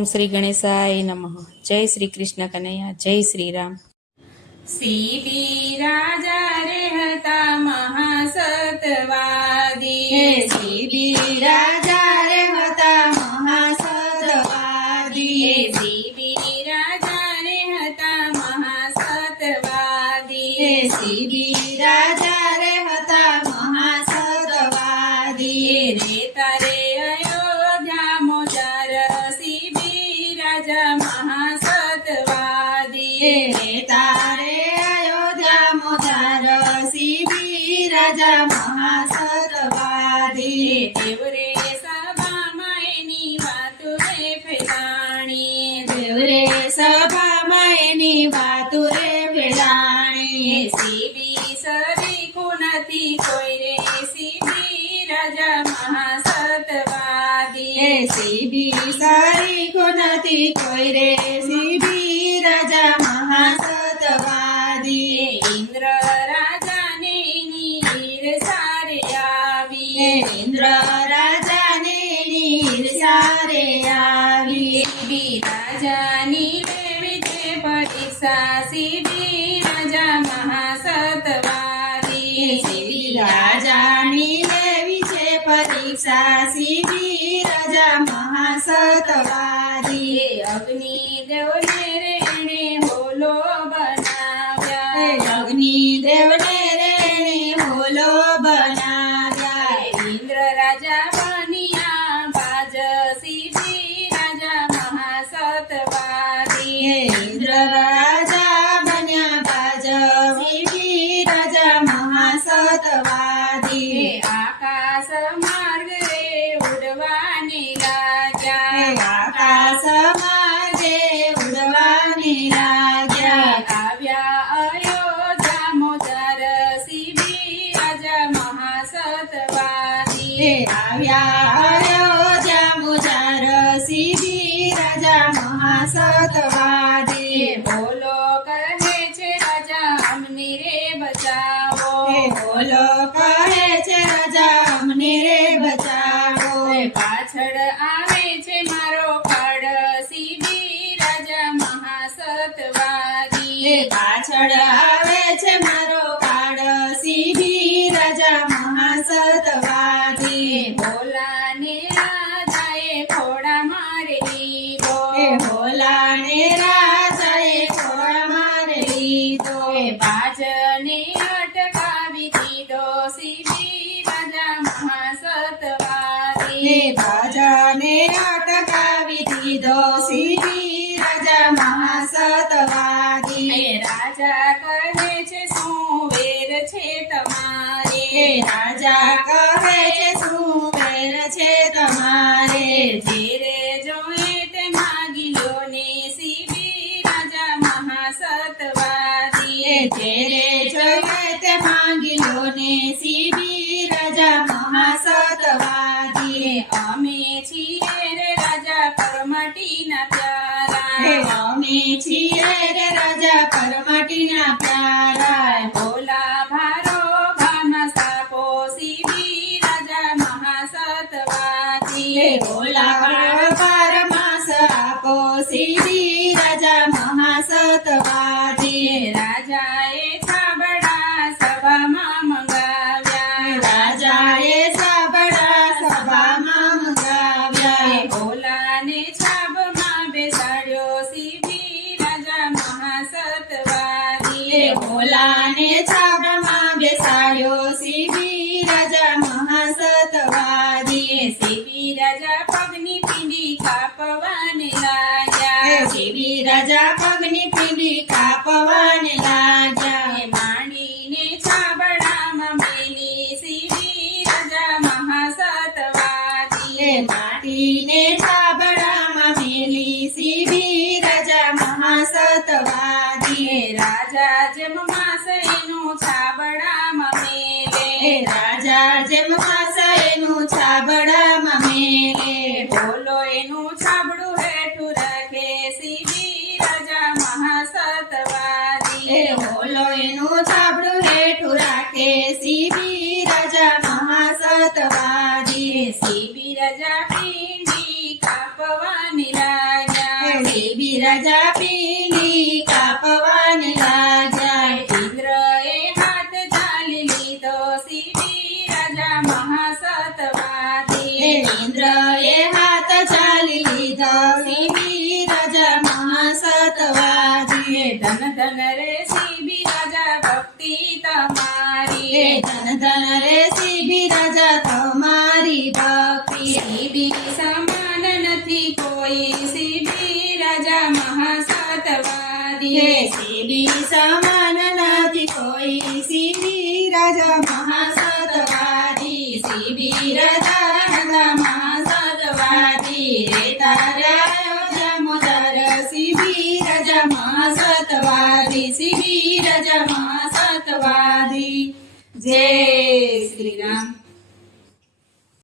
ઓમ શ્રી ગણેશાય નમઃ. જય શ્રી કૃષ્ણ કનૈયા, જય શ્રી રામ. સીબી રાજા રે હતા મહાસતવાદી, સીબી રાજા રે હતા મહાસતવાદી, સીબી રાજા રે હતા મહાસતવાદી, સીબી રાજા રે હતા મહાસતવાદી, રેતા રે અયોધ્યા મોજાર સીબી રાજા મહાસતવાદી, રેતા રે અયોધ્યા મોજાર સીબી રાજા મહાસતવાદી, દેવરે સભામાં એની વાતો રે ફેલાણી, દેવરે સભામાં એની વાતો રે ફેલાણી, સીબી સરીખું નથી કોઈ રે સીબી રાજા મહાસતવાદી, સીબી સરીખો નથી કોઈ રે સીબી રાજા મહાસતવાદી, ઇન્દ્ર રાજાને એની ઈર્ષા રે આવી, ઇન્દ્ર રાજાને ઈર્ષા રે આવી, સીબી રાજાની લેવી છે પરીક્ષા સીબી રાજા મહાસતવાદી, સીબી રાજાની લેવી છે પરીક્ષા સીબી રાજા મહાસતવાદી, અગ્નિદેવને રે એણે હોલો બનાવ્યા, અગ્નિદેવને રે હોલો બનાવ્યા, ઇન્દ્ર રાજા બન્યા બાજ સીબી રાજા મહાસતવાદી, ઇન્દ્ર રાજા બન્યા બાજ સીબી રાજા મહાસતવાદી, આકાશ માર્ગ રે ઉડવાને લાગ્યા, આકાશ માર્ગે ઉડવાને લાગ્યા, આવ્યા અયોધ્યા મોજાર સીબી રાજા મહાસતવાદી, આવ્યા અયોધ્યા મોજાર સીબી રાજા મહાસતવાદી, બોલો કહે છે રાજા અમને રે બચાવો, બોલો કહે છે રાજા અમને રે બચાવો, પાછળ આવે છે મારો કાળ સીબી રાજા મહાસતવાદી, પાછળ આવે છે મારો કાળ સીબી રાજા મહાસતવાદી, ભોલાને રાજાએ ખોડા મારે લીધો, ભોલાને રાજાએ ખોળ મારી લીધો, બાજને અટકાવી દીધો સીબી રાજા મહાસતવાદી, ભજને અટકાવી દીધો સીબી રાજા મહાસતવાદી, રાજા કહે છે શું વેર છે તમારે, રાજા કહે છે શું વેર છે તમારે, જેરે જોએ તે માગી લો ને સીબી રાજા મહાસતવાદી, જેરે જોઈએ તે માંગી લો ને સીબી રાજા મહાસતવાદી, અમે છીએ રે રાજા પરમાટીના પ્યારા, અમે છીએ રે રાજા પરમાટીના પ્યારા, ભોલા ભારો ભામાં સાપો સીબી રાજા મહાસતવાદી, ભોલા પરમાસ આપો સીબી રાજા મહાસતવાદી, રાજાએ છાબડા સભામાં મંગાવ્યા, રાજાએ સાબડા સભામાં મંગાવ્યા, ભોલાને છાબમાં બેસાડ્યો સીબી રાજા મહાસતવાદી, ભોલાને છાબડામાં બેસાડ્યો સીબી રાજા મહાસતવાદી, સીબી રાજા પગની પીંડી કાપવાને લાગ્યા, સીબી રાજા પગની પીંડી કાપવાને લાગ્યા, માંડીને છાબડામાં મેલી સીબી રાજા મહાસતવાદી, માટીને છાબડામાં મેલી સીબી રાજા મહાસતવાદી, રાજા જેમ માસ એનું છાબડામાં મેલે, રાજા જેમ એનું છાબડામાં મેલે, બોલો એનું છાબડું હેઠું રાખે સીબી રાજા મહાસતવાદી, બોલો એનું છાબડું હેઠું રાખે સીબી રાજા મહાસતવાદી, સીબી રાજા પીંડી કાપવાની લાગ્યા, એ ધન ધન રે સીબી રાજા તમારી ભક્તિ સીબી સમાન નથી કોઈ સીબી રાજા મહાસતવાદી હે સીબી સમાન નથી કોઈ સીબી રાજા મહાસતવાદી સીબી રાજા મહાસતવાદી રે તારા મોદર સીબી રાજા મહાસતવાદી સીબી રાજા મહાસતવાદી જય શ્રી રામ.